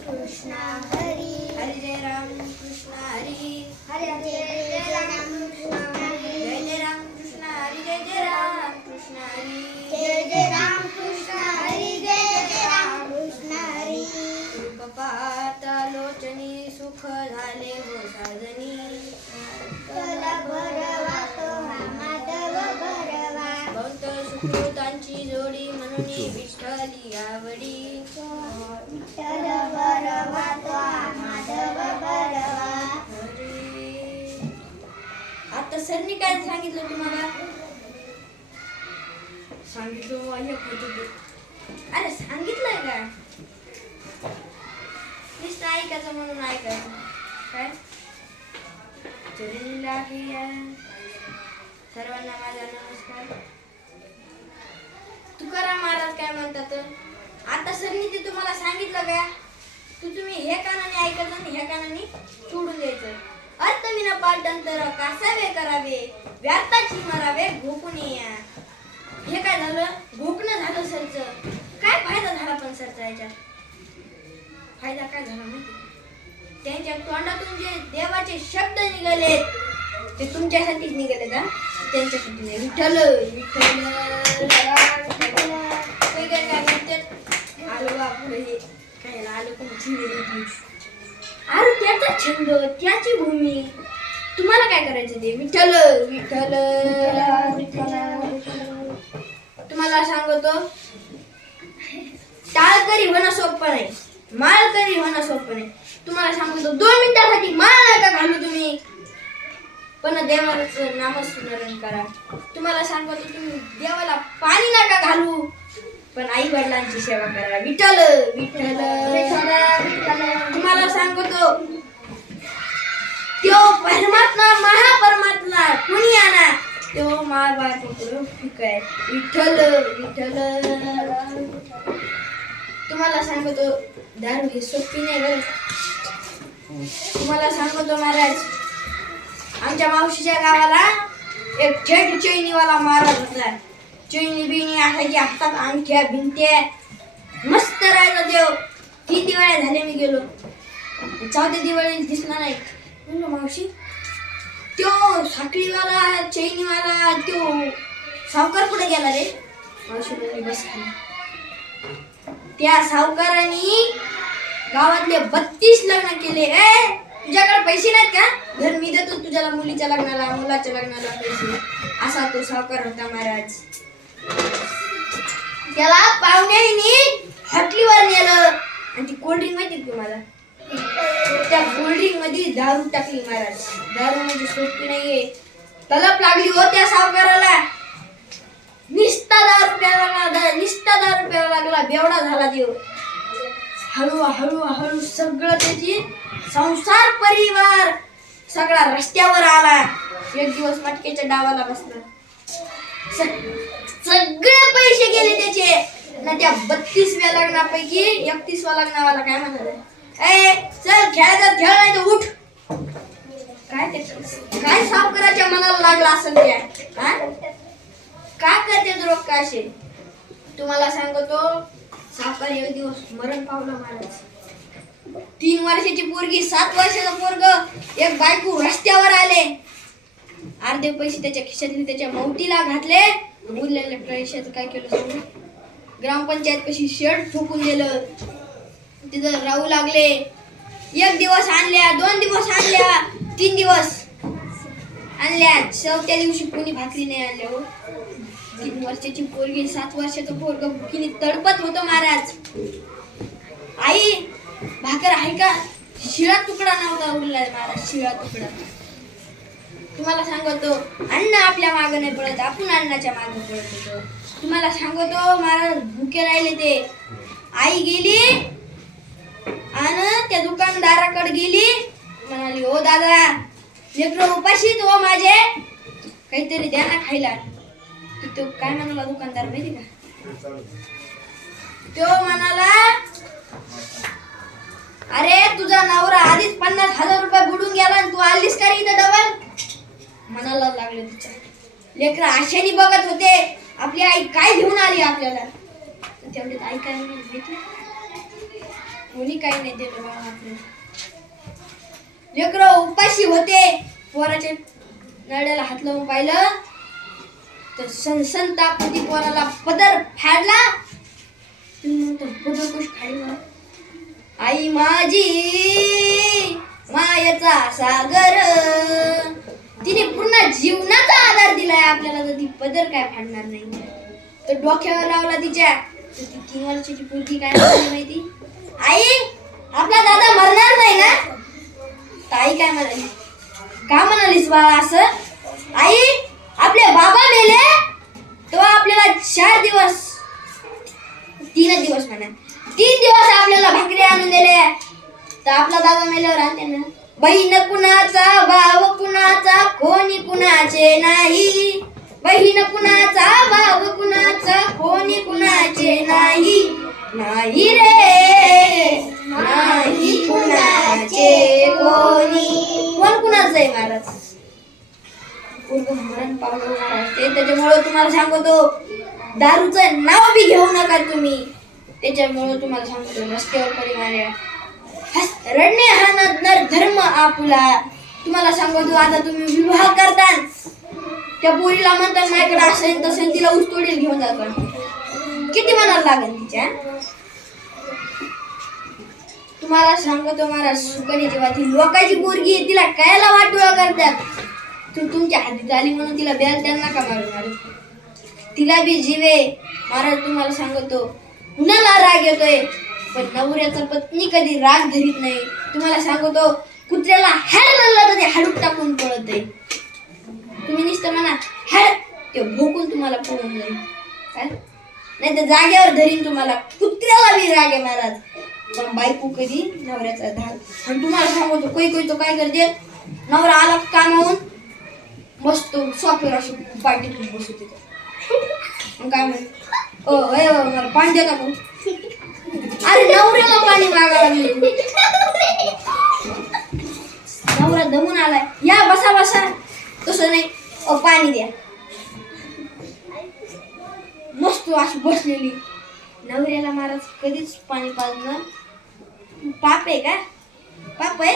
कृष्ण हरी, हरे जय राम कृष्ण हरी, हरे जय राम कृष्ण हरी, जय जय राम कृष्ण हरी, जय जय राम कृष्ण हरी, जय जय राम कृष्ण हरी, जय जय राम कृष्ण हरी. रूपपात लोचनी सुख झाले हो साजनी, कल भरवा तो हा माधव भरवा, भक्त सुकृतांची जोडी म्हणून विठ्ठली आवडी. विठ्ठल भरवा तो हा माधव भरवा. आता सरनी काय सांगितलं तुम्हाला? सांगितलं अरे सांगितलंय का? नुसतं ऐकायचं म्हणून ऐकायचं काय? चरणी लागीया सर्वांना माझा नमस्कार. तुकाराम महाराज काय म्हणतात? आता सरनी ते तुम्हाला सांगितलं का? तुम्ही हे कानाने ऐकायचं आणि ह्या कानाने सोडून द्यायचं. अर्थविना पाठांतर कासावे करावे, व्यर्थाची मरावे घोकून या. हे काय झालं? घोकणं झालं सरचं. काय फायदा झाला पण सरचा याच्यात? फायदा काय झाला माहिती? त्यांच्या तोंडातून जे देवाचे शब्द निघाले ते तुमच्यासाठीच निघाले का? त्यांच्यासाठी नाही. विठ्ठल विठ्ठल काय म्हणतात? आलो बापू हे काय आलो पण अरे त्याचा छंद त्याची भूमी. तुम्हाला काय करायचं ते? विठ्ठल विठ्ठल विठ्ठल. तुम्हाला सांगतो टाळकरी होणं सोपं नाही, माळकरी होणं सोपं नाही. तुम्हाला सांगतो 2 मिनिटासाठी माळ नका घालू तुम्ही, पण देवाचं नामस्मरण करा. तुम्हाला सांगतो तुम्ही देवाला पाणी नका घालू, पण आई वडिलांची सेवा करा. विठ्ठल विठ्ठल विठ्ठल. तुम्हाला सांगतो त्यो परमात्मा महापरमात्मा कुणी आणा त्यो मारबार पकडून फिकाय. विठ्ठल विठ्ठल. तुम्हाला सांगतो दारू हे सोपी नाही बरं. तुम्हाला सांगतो महाराज, आमच्या मावशीच्या गावाला एक थेट चैनीवाला महाराज होता. चैनी बिनी असायची, हातात अंगठ्या भिंत्या मस्त राहायचा देव. 3 दिवाळ्या झाले मी गेलो, 4थ्या दिवाळी दिसला नाही. म्हणलं मावशी त्यो साखळीवाला चैनीवाला त्यो सावकार कुठे गेला रे? मावशी म्हणली बस खाली. त्या सावकारांनी गावातले 32 लग्न केले. तुझ्याकडे पैसे नाहीत का? घर मी देतो तुझ्याला मुलीच्या लग्नाला मुलाच्या लग्नाला पैसे. असा तो सावकार होता महाराज. त्याला पाहुण्यानी हॉटेलवर नेलं आणि ती कोल्ड्रिंक माहिती तुम्हाला? त्या कोल्ड्रिंक मध्ये दारू टाकली महाराज. दारू म्हणजे सोपी नाहीये. तलप लागली हो त्या सावकाराला. निस्ता दारू प्यायला लागला. बेवडा झाला देव. हळू सगळं त्याची संसार परिवार सगळा रस्त्यावर आला. एक दिवस मटकेच्या डावाला बसला. सगळे पैसे गेले त्याचे. ना त्या 32व्या लग्नापैकी 31वा लग्नावाला काय म्हणाले, चल खेळायचा खेळ नाही तर उठ. काय सावकाराच्या मनाला लागला असेल त्या? का करते रोग का असे? तुम्हाला सांगतो सावकार एक दिवस मरण पावला महाराज. 3 वर्षाची पोरगी 7 वर्षाचा पोरग एक बायको रस्त्यावर आले. अर्धे पैसे त्याच्या खिशातले त्याच्या मौतीला घातले. उरलेल्या पैशाचं काय केलं सांगू? ग्रामपंचायत कशी शेड ठोकून दिलं. तिथं राहू लागले. 1 दिवस आणल्या, 2 दिवस आणल्या, 3 दिवस आणल्या. 4थ्या दिवशी कोणी भाकरी नाही आणल्या हो. 3 वर्षाची पोरगी 7 वर्षाचं पोरग भुकीने तडपत होतं महाराज. आई भाकर आहे का? शिळा तुकडा नव्हता उरला महाराज, शिळा तुकडा. तुम्हाला सांगतो अन्न आपल्या मागं नाही पडत, आपण अन्नाच्या मागं पडत होतो. तुम्हाला सांगतो महाराज भुके राहिले ते. आई गेली आणि त्या दुकानदाराकडे गेली. म्हणाली ओ दादा लेकरं उपाशी तो माझे, काहीतरी द्या ना खायला. तो काय म्हणाला दुकानदार माहिती का? तो म्हणाला अरे तुझा नवरा आधीच 50,000 रुपये बुडून गेला आणि तू आलीस का इथं डबल? म्हणायला लागले तिच्या. लेकरं आशेने बघत होते आपली आई काय घेऊन आली आपल्याला. तेवढ्यात आई काय माहिती कोणी काही नाही दिलं बाबा आपल्याला. लेकरं उपाशी होते, पोराच्या नळ्याला हात लावून पाहिलं तर सनसन तापती, पोराला पदर फाडला. तुम्ही म्हणता पदर कशी खाली? आई माझी मायेचा सागर, तिने पूर्ण जीवनाचा आधार दिलाय आपल्याला, तर ती पदर काय फाडणार नाही. तर डोक्यावर लावला तिच्या, तर ती 3 वर्षाची पोरगी काय म्हणाली माहिती? आई आपला दादा मरणार नाही ना? ताई काय म्हणाली? का म्हणालीस बाळा असं? आई आपले बाबा मेले तेव्हा आपल्याला 4 दिवस 3 दिवस म्हणा 3 दिवस आपल्याला भाकरी आणून दिले, तर आपला दादा मेल्यावर आणते ना. बहीण कुणाचा भाव कुणाचा कोणी कुणाचे नाही, बहीण कुणाचा भाव कुणाचा कोणी कुणाचे नाही, नाही रे नाही कुणाचे कोणी. कोण कुणाचं आहे महाराज? मरण पावलं महाराज ते. त्याच्यामुळे तुम्हाला सांगतो दारूचं नाव बी घेऊ नका तुम्ही. त्याच्यामुळे तुम्हाला सांगतो रस्त्यावर परिमाण रडणे हा नर धर्म आपुला. तुम्हाला सांगतो आता तुम्ही विवाह करता, त्या पोरीला म्हणतात माझ्याकडे असेल तसेल, तिला ऊसतोडील घेऊन जातात. किती मनाला लागेल तिच्या? तुम्हाला सांगतो महाराज सुकणी जेव्हा ती लोकांची पोरगी तिला कायला वाटोळा करतात. तुमच्या हातीत आली म्हणून तिला बेल त्यांना का मारू? तिला बी जीवे महाराज. तुम्हाला सांगतो कुणाला राग येतोय, पण नवऱ्याचा पत्नी कधी राग धरीत नाही. तुम्हाला सांगतो कुत्र्याला हॅड म्हणलं तर ते हाडूक टाकून पळत आहे. तुम्ही नुसतं म्हणा हॅड, ते भोकून तुम्हाला पळून जाईल. काय नाही तर जागेवर धरीन तुम्हाला. कुत्र्याला बी राग आहे महाराज, पण बायको कधी नवऱ्याचा धाक. आणि तुम्हाला सांगतो कोई तो काय करते, नवरा आला कामावून मस्त सोफ्यावर अशी पाठी करून बसते. काय म्हणे मला पाणी देता का? अरे नवऱ्याला पाणी मागायला लागली. नवरा दमून आलाय, या बसा बसा. तसं नाही, पाणी द्या. मस्त अशी बसलेली. नवऱ्याला महाराज कधीच पाणी पाजणं पाप आहे का? पाप आहे?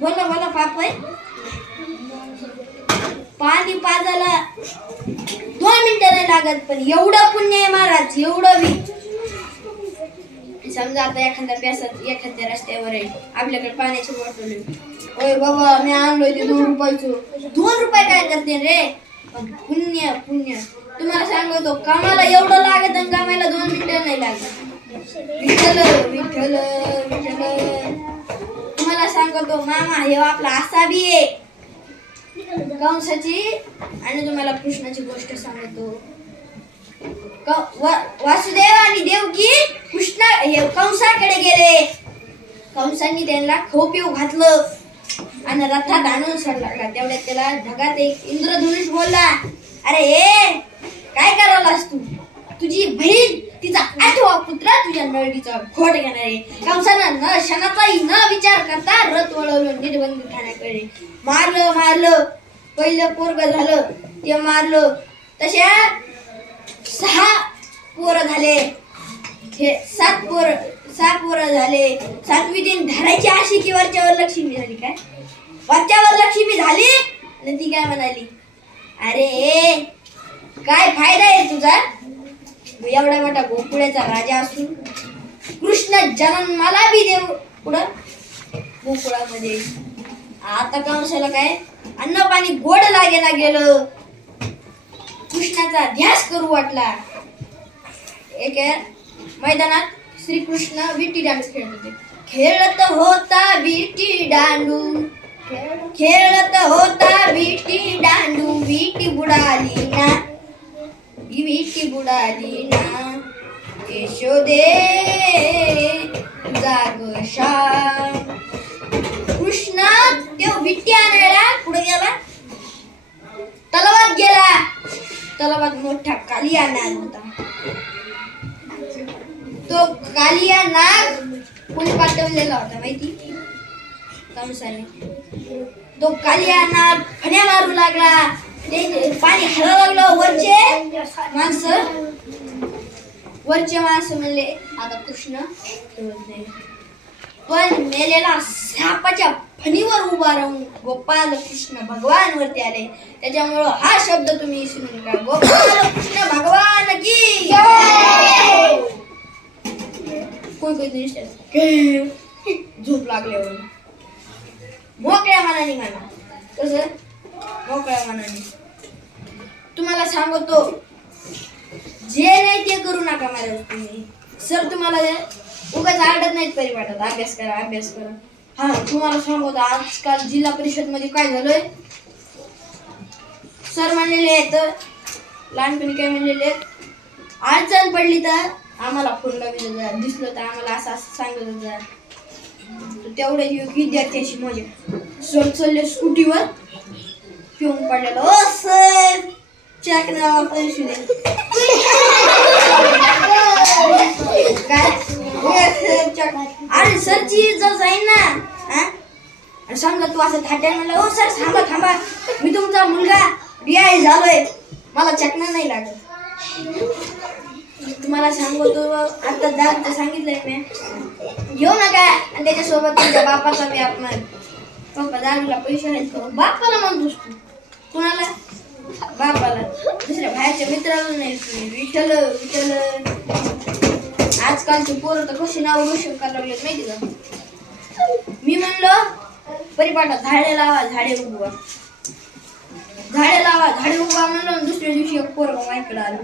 बोला बोला पाप आहे? पाणी पाजायला 2 मिनिटं नाही लागत, पण एवढं पुण्य आहे महाराज, एवढं बी. समजा आता एखाद्या प्यासात एखाद्या रस्त्यावर आहे, आपल्याकडे पाण्याची बॉटल आहे. ओय बाबा मी आणलोय ते 2 रुपयाचं. 2 रुपये काय करते रे? पण पुण्य पुण्य. तुम्हाला सांगतो कामाला एवढं लागत आणि कामाला 2 मिनिटं नाही लागत. विठ्ठल विठ्ठल विठ्ठल. तुम्हाला सांगतो मामा हे आपला असा बी आहे कंसाची. आणि तुम्हाला कृष्णाची गोष्ट सांगतो. वासुदेव आणि देवकी कृष्णा हे कंसाकडे गेले. कंसांनी त्यांना खाऊ पिऊ घातलं आणि रथात आणून सर लागला. तेवढ्यात त्याला ढगात एक इंद्रधनुष बोलला, अरे ए काय करायलास तू? तुझी बहीण तिचा 8वा पुत्र तुझ्या नळडीचा घोट घेणार आहे. कंसानं न क्षणाचाही न विचार करता रथ वळवलं निर्बंध ठाण्याकडे. मारलं पहिलं पोरग झालं ते मारलं. तशा 6 पोरं झाले, हे 6 पोरं झाले. 7वी दिन धरायची अशी की वरच्यावर लक्ष्मी झाली. काय वरच्यावर लक्ष्मी झाली? आणि ती काय म्हणाली, अरे काय फायदा आहे तुझा? एवढा मोठा गोकुळाचा राजा असून कृष्ण जन्माला बी देव पुढं गोकुळामध्ये. आता कंसाला काय अन्न पाणी गोड लागेना गेलं. कृष्णाचा ध्यास करू वाटला. एक मैदानात श्रीकृष्ण विटी दांडू खेळत होते. खेळत होता विटी दांडू, खेळत होता विटी दांडू. विटी बुडाली ना, विटी बुडाली ना. यशोदे जाग शाम. कृष्ण देव विटी आणायला पुढे गेला, तलावात गेला. तलावात मोठा कालिया नाग होता. तो कालिया नाग कोणी पाठवलेला होता माहिती? कंसाने. तो कालिया नाग फण्या मारू लागला. ते पाणी हलवू लागलं. वरचे माणसं वरचे माणसं म्हणले आता कृष्ण होत नाही, पण मेलेला सापाच्या फणीवर उभा राहून गोपाल कृष्ण भगवान वरती आले. त्याच्यामुळं हा शब्द तुम्ही विसरू नका. गोपाल कृष्ण भगवान की जय. कोण कोणी झोप लागल्यावर मोकळ्या मनाने म्हणा. कसं मोकळ्या मनाने. तुम्हाला सांगतो जे नाही ते करू नका महाराज तुम्ही. सर तुम्हाला उगाच आडत नाहीत परिवारात अभ्यास करा अभ्यास करा. हा तुम्हाला सांगतो आजकाल जिल्हा परिषद मध्ये काय झालंय. सर म्हणलेले आहेत लहानपणी काय म्हणलेले आहेत, अडचण पडली तर आम्हाला फोन लावून जा, दिसलं तर आम्हाला असं असं सांगत जा. तेवढे विद्यार्थ्याशी मजा. सर चालले स्कूटीवर पिऊन पडलेलं. ओ सर चॅक नावा पैसे दे. काय अरे सरची इज्जत जाईन ना. आणि समजा तू असं थाट्यानं म्हणलं ओ सर थांबा थांबा मी तुमचा मुलगा रियाई झालोय मला चकना नाही लागत. तुम्हाला सांगतो आता दादा सांगितलंय मी घेऊ नका. आणि त्याच्यासोबत तुमच्या बापाचा बी अपमान. पप्पा दारूला पैसे आहेत का बापाला म्हणतोस तू. कुणाला बापाला. दुसऱ्या बाहेरच्या मित्राला नाही. विठ्ठल विठ्ठल. आजकालचे पोरं तर कशी नाव रोशन करायला लागलेत माहिती का. मी म्हणलं परिपाठात झाडे लावा झाडे उगवा. झाडे लावा झाडे उगवा म्हणलं. दुसऱ्या दिवशी एक पोरं माझ्याकडे आलं.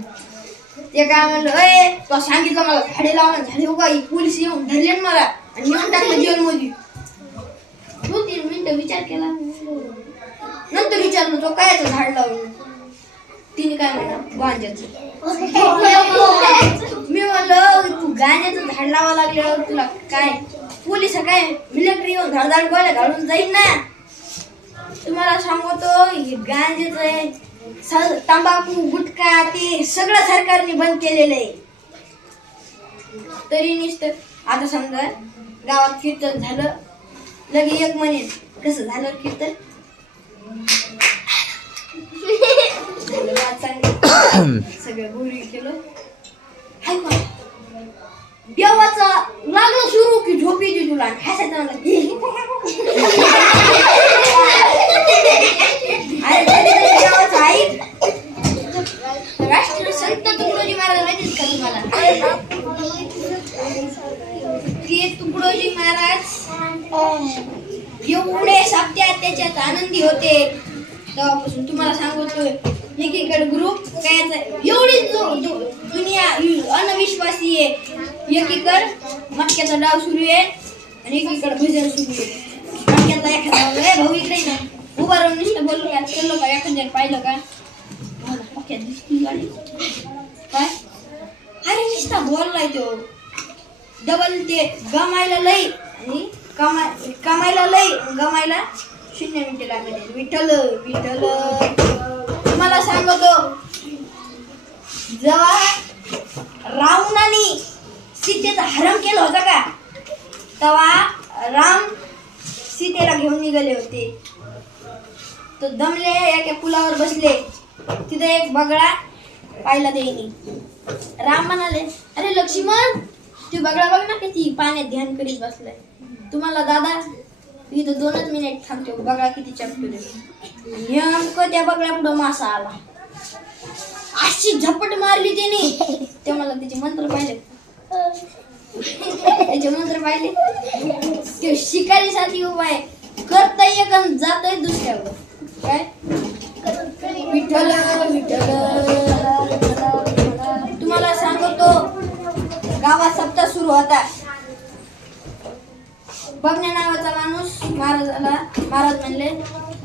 ते काय म्हणलं अय तो सांगितलं मला झाडे लावा झाडे उगवा. पोलीस येऊन धरले मला आणि येऊन टाकलं जेलमध्ये. 2-3 मिनिटं विचार केला. नंतर विचारलं तो कायचं झाड लावलं. तिने काय म्हणलं गांजाचं. मी म्हणलं तू गांजाचं झाड लावा लागल्यावर तुला काय पोलीस काय मिलिटरी येऊन धडधाड गोळ्या घालून जाईन ना. तुम्हाला सांगतो हे गांजाचं आहे तंबाखू गुटखा ते सगळं सरकारने बंद केलेलं आहे. तरी नुसतं आता समजा गावात कीर्तन झालं लगे एक महिने कसं झालं कीर्तन सगळं गुरी केलं. देवाचा लागलं सुरू की झोप येते तुला हसायचं देवाचं ऐक. राष्ट्रीय संत तुकडोजी महाराज माहितीच का तुम्हाला. ते तुकडोजी महाराज एवढे साप्त्यात त्याच्यात आनंदी होते तेव्हापासून. तुम्हाला सांगतोय एकीकडे ग्रुप काय एवढी दुनिया अनविश्वासी आहे. एकीकडे मटक्याचा डाव सुरू आहे आणि एकीकडे भजन सुरू आहे. मटक्याचा एखादा भाऊ इकडे ना उभा राहून नुसतं बोललो का चाललो का एखाद्या पाहिलं का मटक्यात दिसती गाडी काय अरे नुसता बोललाय तो. डबल ते गमायला लई आणि कमायला लई गमायला 0 मिनिटे लागले. विठ्ठल विठ्ठल. तुम्हाला सांगतो जेव्हा रावणाने सीतेचा हरण केलं होतं का तेव्हा राम सीतेला घेऊन निघाले होते. तो दमले एका पुलावर बसले. तिथे एक बगळा पाहिला त्यांनी. राम म्हणाले अरे लक्ष्मण तू बगळा बघ ना किती पाण्यात ध्यान करीत बसलाय. तुम्हाला दादा इथं 2च मिनिट थांबतो बगळा किती चमकले. नेमकं त्या बगळ्या पुढं मासा आला. अशी झपट मारली त्याने. ते मला त्याचे मंत्र पाहिले. त्याचे मंत्र पाहिले. ते शिकारी साठी उभा आहे करताय एक जातोय दुसऱ्यावर काय विठ्ठल विठ्ठल. तुम्हाला सांगतो गावात सप्ताह सुरू होता. बबन्या नावाचा माणूस महाराज म्हणले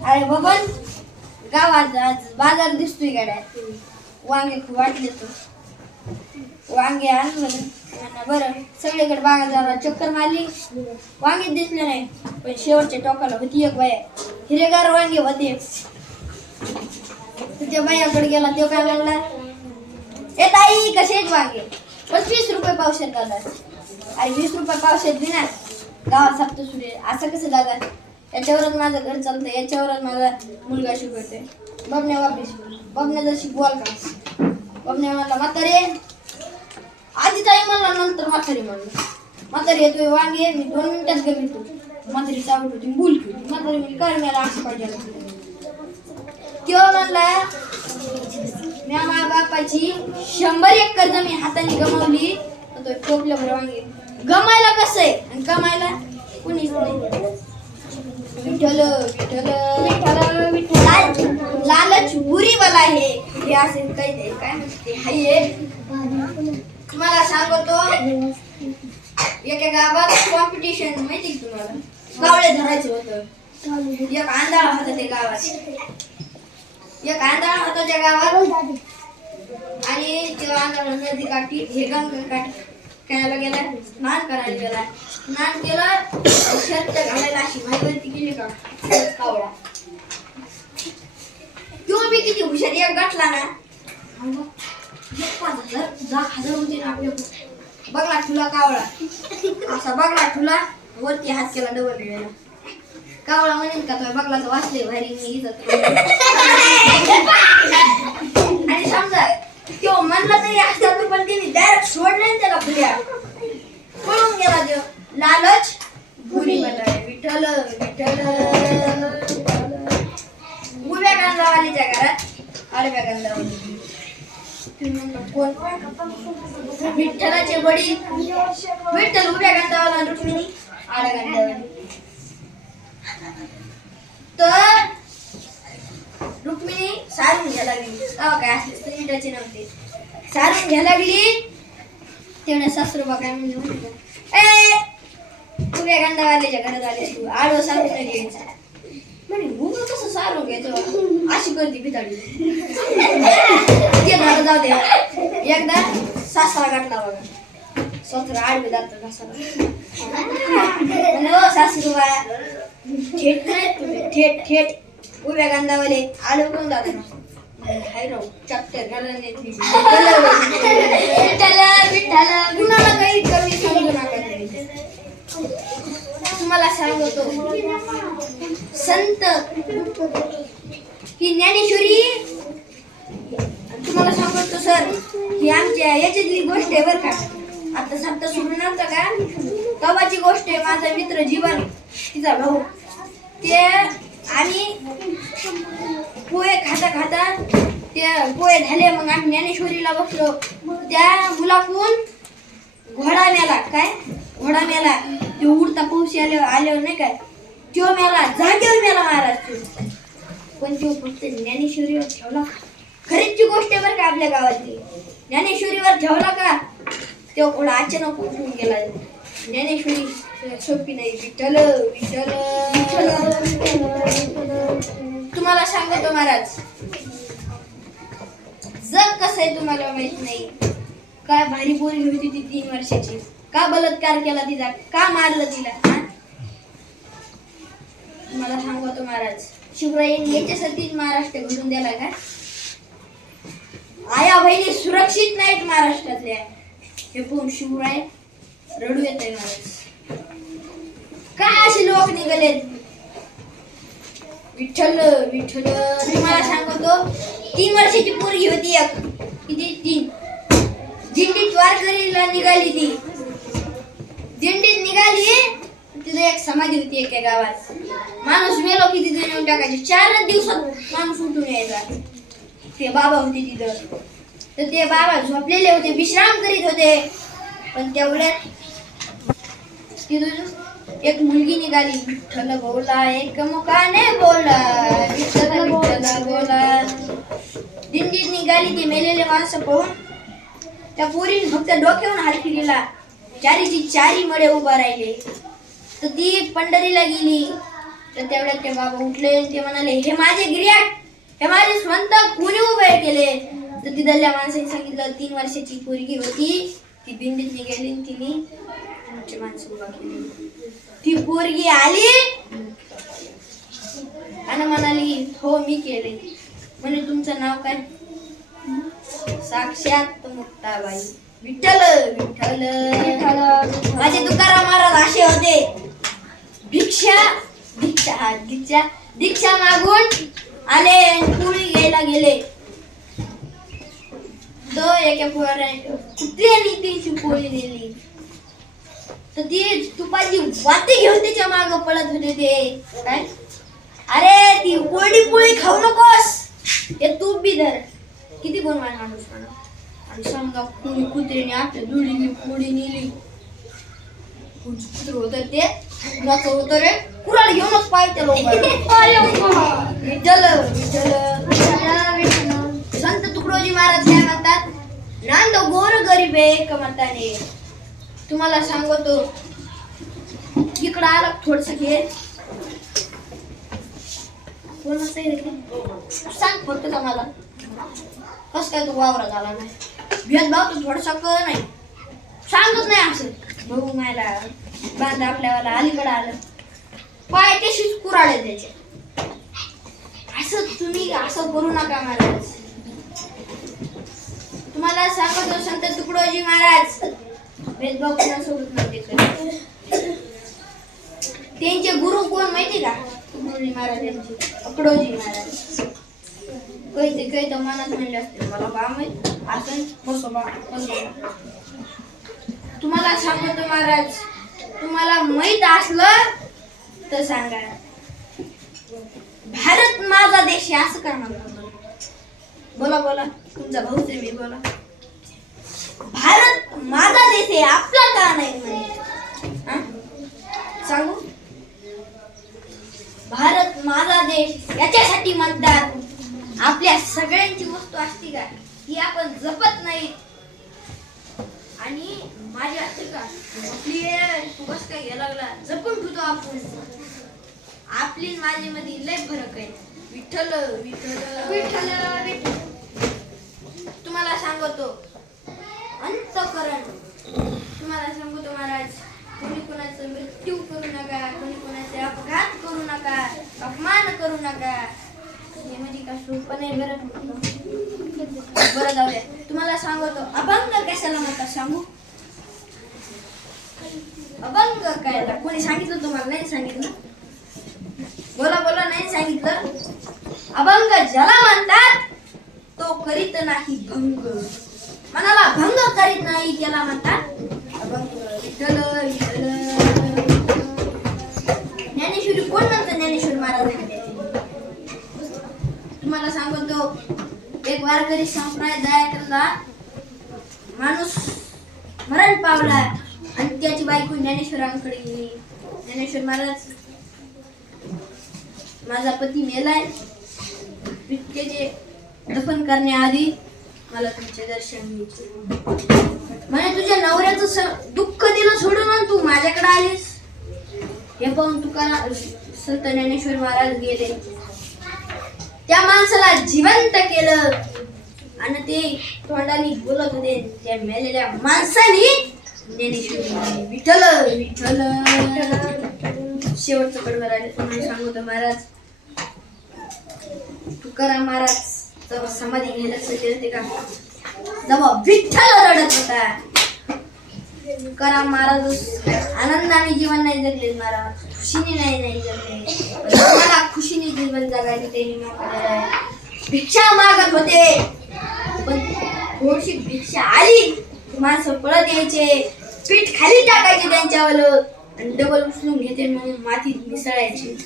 अरे बबन गावात आज बाजार दिसतोय गाड्या वांगे खूप वाटले. तो वांगे आणलं बरं सगळीकडे बाजाराला चक्कर मारली वांगे दिसले नाही. पण शेवटच्या टोकाला होती एक बाया हिरेगार वांगे होते. त्या बायाकडे गेला तो काय म्हणला ए ताई कसे वांगे 25 रुपये पावशेर दादा. अरे 20 रुपये पावशेर दिना गावात सप्त सुरे असं कसं दादा. याच्यावरच माझं घर चालतं याच्यावरच माझा मुलगा शिकवतोय. बबन्या वापस बबन्या जशी बोल का बबन्या म्हणला म्हातारे आधी ताई म्हणला नंतर म्हातारी म्हणलं. म्हातारी येतोय वांगे मी 2 मिनिटात गमितो. म्हातारी चावट होती बोलकी होती. म्हातारी म्हणजे काय मला असं पाहिजे किंवा म्हणला म्या माझ्या बापाची 100 एकर जमीन हाताने गमावली तर तो टोपल्या भर वांगे. गमायला कसं आहे आणि कमायला कुणीच नाही. विठ्ठल विठ्ठल विठ्ठल विठ्ठल लालच बुरी बला हे असे काही काय म्हणते हाय. तुम्हाला सांगतो एका गावात कॉम्पिटिशन माहिती की तुम्हाला कावळे धरायचं होतं. एक आंधळा होता त्या गावात. एक आंधळा होता त्या गावात आणि तेव्हा आंधळा नदी काठी हे गंगा काठी करायला गेला स्नान करायला गेला. स्नान केलं शर्ट घालायला अशी माहिती केली का कावळा. तो बी किती हुशार एक गाठला ना 5,000 होते ना आपल्या. बघला ठुला कावळा असा बघला ठुला वरती हात केला डबल वेळेला. कावळा म्हणेन का तो बघला तर वाचले भारी मी इथं. आणि समजा तो म्हणला तरी असतात पण त्यांनी डायरेक्ट सोडलं त्याला फुल्या पळून गेला. तो लालच बुरी बला विठ्ठल विठ्ठल. उभ्या गांधावालीच्या घरात आडव्या गांधावाली. कोण विठ्ठलाचे वडील विठ्ठल उभ्या गांधावाला रुक्मिणी आडव्या गांधावाली. तर रुक्मिणी सारून घ्यायला लागली. तेव्हा काय असले मिठाचे नव्हते. सारून घ्यायला लागली तेवढ्या सासरोबा काय म्हणजे ए उभ्या गांधावाल्याच्या घरात आले तू आडवं सारून नाही घ्यायचं म्हणे. उभं कसं सारून घ्यायचं अशी करते पिताडी. ते झालं जाऊ दे. एकदा सासरा गाठला बघा. सासरा आडवे जातं घासाला. सासरोबा थेट नाही तुम्ही थेट थेट उभ्या गांधावाले आडव करून जाते ना. हाय राव चक्कर घालणे कुणाला काही कमी समजू नका. तुम्हाला सांगतो संत ही ज्ञानेश्वरी. तुम्हाला सांगतो सर ही आमच्या याच्यातली गोष्ट आहे बरं का. आता सप्ताह सुरू नव्हतं का तवाची गोष्ट आहे. माझा मित्र जीवन तिचा भाऊ ते आम्ही पोहे खाता खाता ते पोहे झाले मग आम्ही ज्ञानेश्वरीला बसलो. त्या मुलाकून घोडा मेला. काय घोडा मेला तो उडता पाऊस आल्यावर नाही काय तो मेला जागेवर मेला महाराज. पण तो फक्त ज्ञानेश्वरीवर ठेवला. खरीची गोष्ट आहे बरं का आपल्या गावातली. ज्ञानेश्वरीवर ठेवला का तो घोडा अचानक उठून गेला. ज्ञानेश्वरी सोपी नाही. विठ्ठल विठ्ठल. तुम्हाला सांगतो महाराज जग कसं आहे तुम्हाला माहित नाही. काय भारी पोरी होती ती 3 वर्षाची. का बलात्कार केला तिचा का मारलं तिला. तुम्हाला सांगतो महाराज शिवरायांनी याच्यासाठीच महाराष्ट्र घडून दिला का. आया बहिणी सुरक्षित नाहीत महाराष्ट्रातल्या. हे पाहून शिवराय रडू येत आहे महाराज. काय असे लोक निघालेत. विठ्ठल विठ्ठल. तुम्हाला सांगतो 3 वर्षाची पोरगी होती एक. किती 3. दिंडीत वारकरीला निघाली ती. दिंडीत निघाली तिथे एक समाधी होती एका गावात. माणूस मेलो की तिथे नेऊन टाकायचे. 4 दिवसात माणूस उठून यायचा. ते बाबा होते तिथं. तर ते बाबा झोपलेले होते विश्राम करीत होते. पण तेवढ्यात तिथून एक मुलगी निघाली. विठ्ठल बोला एक मुखाने बोला विठ्ठल विठ्ठल बोला. दिंडीत निघाली ती मेलेले माणसं पाहून त्या पोरीने फक्त डोक्यावरून हात फिरला. चारीची 4 मडे उभा राहिले. तर ती पंढरीला गेली. तर तेवढ्यात ते बाबा उठले. ते म्हणाले हे माझे गिर्याट हे माझे स्वंत कोणी उभे केले. तर तिथल्या माणसाने सांगितलं 3 वर्षाची पोरगी होती ती दिंडीत निघाली तिने आमची माणसं उभा केली. ती पोरगी आली आणि म्हणाली हो मी केले. म्हणे तुमचं नाव काय. साक्षात मुक्ताबाई. विठ्ठल विठ्ठल. माझे तुकाराम महाराज असे होते. भिक्षा भिक्षा भिक्षा दीक्षा मागून आले पोळी घ्यायला गेले. तो एका पोराने कुत्र्याने त्यांची पोळी नेली तर ती तुपाची वाती घेऊन त्याच्या माग पळत होते ते काय अरे ती कोरडी पोळी खाऊ नकोस हे तूप बी धर किती बनवाय माणूस म्हणा आणि समजा कोणी कुत्र्याने आपल्या दुडीने पोळी नेली कुत्र होतं ते कुणाचं होतं रे कुराड घेऊनच पाहिजे लोक विठ्ठल संत तुकडोजी महाराज काय म्हणतात नांद गोर गरीबे कमताने तुम्हाला सांगतो इकडं आलं थोडस घे सांग फक्त का मला कस काय तू वावरा झाला नाही भेदभाव तू थोडसा कर नाही सांगत नाही असं भाऊ मायला बांध आपल्याला अलीकडे आलं पाय तशीच कुराडे त्याचे असं तुम्ही असं करू नका महाराज तुम्हाला सांगतो संत तुकडोजी महाराज भेदभाव कोणासोबत नव्हते करत त्यांचे गुरु कोण माहिती का तुकडोजी महाराज यांचे तुकडोजी महाराज काही तर मनात म्हणले असते मला बा माहित असं बसो बा तुम्हाला सांगतो महाराज तुम्हाला माहित असलं तर सांगा भारत माझा देश आहे असं का म्हणतो बोला बोला तुमचा भाऊच आहे मी बोला भारत माझा देश आहे आपला का नाही म्हणे सांगू भारत माझा देश याच्यासाठी म्हणतात आपल्या सगळ्यांची वस्तू असते का ही आपण जपत नाही आणि माझी असते का आपली तू कस काय घ्यायला लागला जपून ठेवतो आपण आपली माझी मध्ये लय फरक आहे विठ्ठल विठ्ठल विठ्ठल तुम्हाला सांगतो अंतःकरण तुम्हाला सांगतो महाराज कोणी कोणाचा मृत्यू करू नका कोणी कोणाचे अपघात करू नका अपमान करू नका हे म्हणजे का सोपं नाही बरं जाऊया तुम्हाला सांगतो अभंग कशाला म्हणतात सांगू अभंग काय कोणी सांगितलं तुम्हाला नाही सांगितलं बोला बोला नाही सांगितलं अभंग ज्याला म्हणतात तो करीत नाही भंग मनाला भंग करीत नाही त्याला म्हणतात अभंग विठ्ठल विठ्ठल ज्ञानेश्वरी कोण म्हणतं ज्ञानेश्वर महाराज तुम्हाला सांगतो एक वारकरी संप्रदायातला माणूस मरण पावला आणि त्याची बायको ज्ञानेश्वरांकडे गेली ज्ञानेश्वर महाराज माझा पती मेलाय त्याचे दफन करण्याआधी मला तुमचे दर्शन घ्यायचे म्हणजे तुझ्या नवऱ्याचं दुःख दिलं सोडून तू माझ्याकडे आलीस हे पाहून तुकाराम संत ज्ञानेश्वर महाराज गेले त्या माणसाला जिवंत केलं आणि ते तोंडाने बोलत होते त्या मेलेल्या माणसाने ज्ञानेश्वर विठ्ठल विठ्ठल शेवटचं कडवर आले तुम्हाला सांगतो महाराज तुकाराम महाराज जेव्हा समाधी घ्यायला सजले का जेव्हा विठ्ठल रडत होता तुकाराम महाराज आनंदाने जीवन नाही जगले महाराज खुशीने नाही जगले मला खुशीने जीवन जगायचे त्यांनी भिक्षा मागत होते पण थोडीशी भिक्षा आली माणसं पळत यायचे पीठ खाली टाकायचे त्यांच्यावर आणि डबल उचलून घेते म्हणून मातीत मिसळायचे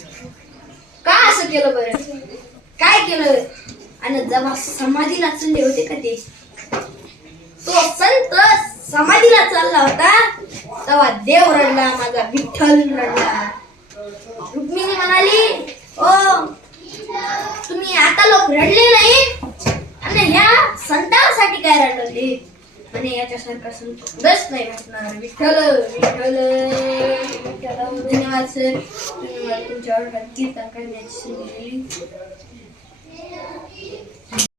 का असं केलं बरं काय केलं आणि जेव्हा समाधीला चालले होते का ते तो संत समाधीला चालला होता तेव्हा देव रडला माझा विठ्ठल रडला रुक्मिणी म्हणाली ओ तुम्ही आता लोक रडले नाही आणि ह्या संतांसाठी काय रडले आणि याच्यासारखा संत बस नाही भेटणार विठ्ठल विठ्ठल धन्यवाद सर तुम्ही मला तुमच्या ऑर्डर कीर्तन करण्याची संधी दिली